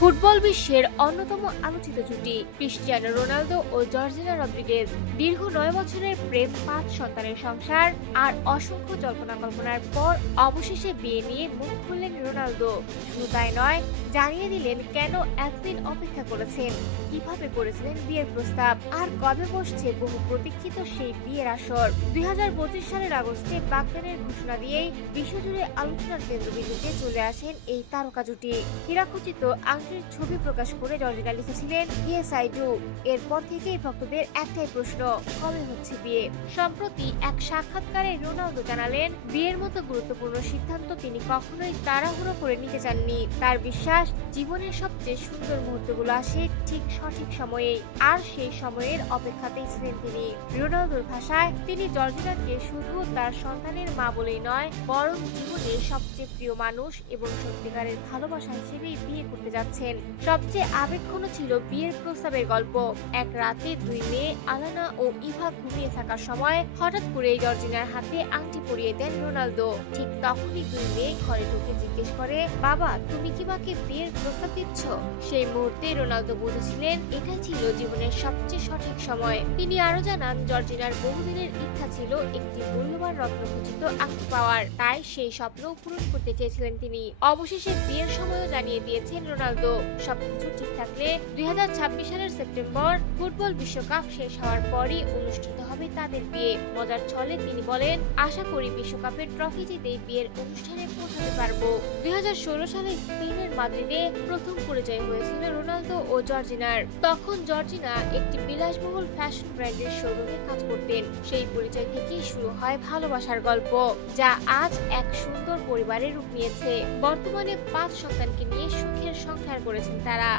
Football বিশ্বের অন্যতম আলোচিত জুটি ক্রিস্টিয়ানো রোনালদো ও জর্জিনা রদ্রিগেজ। দীর্ঘ 9 বছরের প্রেম, 5 সন্তানের সংসার আর অসংখ্য জল্পনা কল্পনার পর অবশেষে বিয়ে নিয়ে মুখ খুললেন রোনালদো। শুধু তাই নয়, জানিয়ে দিলেন কেন এতদিন অপেক্ষা করেছেন, কিভাবে করেছিলেন বিয়ের প্রস্তাব, আর কবে বসছে বহু প্রতীক্ষিত সেই বিয়ের আসর। 2025 সালের আগস্টে বাগদানের ঘোষণা দিয়েই বিশ্বজুড়ে আলোচনার কেন্দ্রবিন্দুতে চলে আসেন এই তারকা জুটি। হীরাখচিত আংটির ছবি প্রকাশ করে জর্জিনা লিখেছিলেন, ইয়েস আই ডু। এরপর থেকেই ভক্তদের একটাই প্রশ্ন, কবে হচ্ছে বিয়ে। সম্প্রতি এক সাক্ষাৎকারে রোনালদো জানালেন, বিয়ের মতো গুরুত্বপূর্ণ সিদ্ধান্ত তিনি কখনোই তাড়াহুড়ো করে নিতে চাননি। তার বিশ্বাস, জীবনের সবচেয়ে সুন্দর মুহূর্তগুলো আসে ঠিক সঠিক সময়ে, আর সেই সময়ের অপেক্ষাতেই ছিলেন তিনি। রোনালদোর ভাষায়, তিনি জর্জিনাকে শুধু তার সন্তানের মা বলেই নয়, বরং জীবনের সবচেয়ে প্রিয় মানুষ এবং সত্যিকারের ভালোবাসা হিসেবেই বিয়ে করতে যাচ্ছেন। সবচেয়ে আবেগঘন ছিল বিয়ের প্রস্তাবের গল্প। এক রাতে 2 মেয়ে আলানা ও ইভা ঘুমিয়ে থাকার সময় হঠাৎ করে জর্জিনার হাতে আংটি পরিয়ে দেন রোনালদো। ঠিক তখনই 2 মেয়ে ঘরে ঢুকে জিজ্ঞেস করে, বাবা, তুমি কি মাকে বিয়ের প্রস্তাব দিচ্ছ? সেই মুহূর্তে রোনালদো বুঝেছিলেন এটাই ছিল জীবনের সবচেয়ে সঠিক সময়। তিনি আরো জানান, জর্জিনার বহুদিনের ইচ্ছা ছিল একটি মূল্যবান রত্নখচিত আংটি পাওয়ার, তাই সেই স্বপ্ন পূরণ করতে চেয়েছিলেন তিনি। অবশেষে বিয়ের সময়ও জানিয়ে দিয়েছেন রোনালদো, সবকিছু ঠিক থাকলে 2026 সালের সেপ্টেম্বর ফুটবল বিশ্বকাপ শেষ হওয়ার পরই অনুষ্ঠিত হবে তাদের বিয়ে। মজার ছলে তিনি বলেন, আশা করি বিশ্বকাপের ট্রফি জিতেই বিয়ের অনুষ্ঠানে পৌঁছাতে পারবো। 2016 সালে স্পেনের মাদ্রিদে প্রথম পরিচয় হয়েছিল রোনালদো ও জর্জিনার। তখন জর্জিনা একটি বিলাসবহুল ফ্যাশন ব্র্যান্ডের শোরুমে কাজ করতেন। সেই পরিচয় থেকেই শুরু হয় ভালোবাসার গল্প, যা আজ এক সুন্দর পরিবারে রূপ নিয়েছে। বর্তমানে 5 সন্তানকে নিয়ে সুখের সংসার করেছেন তারা।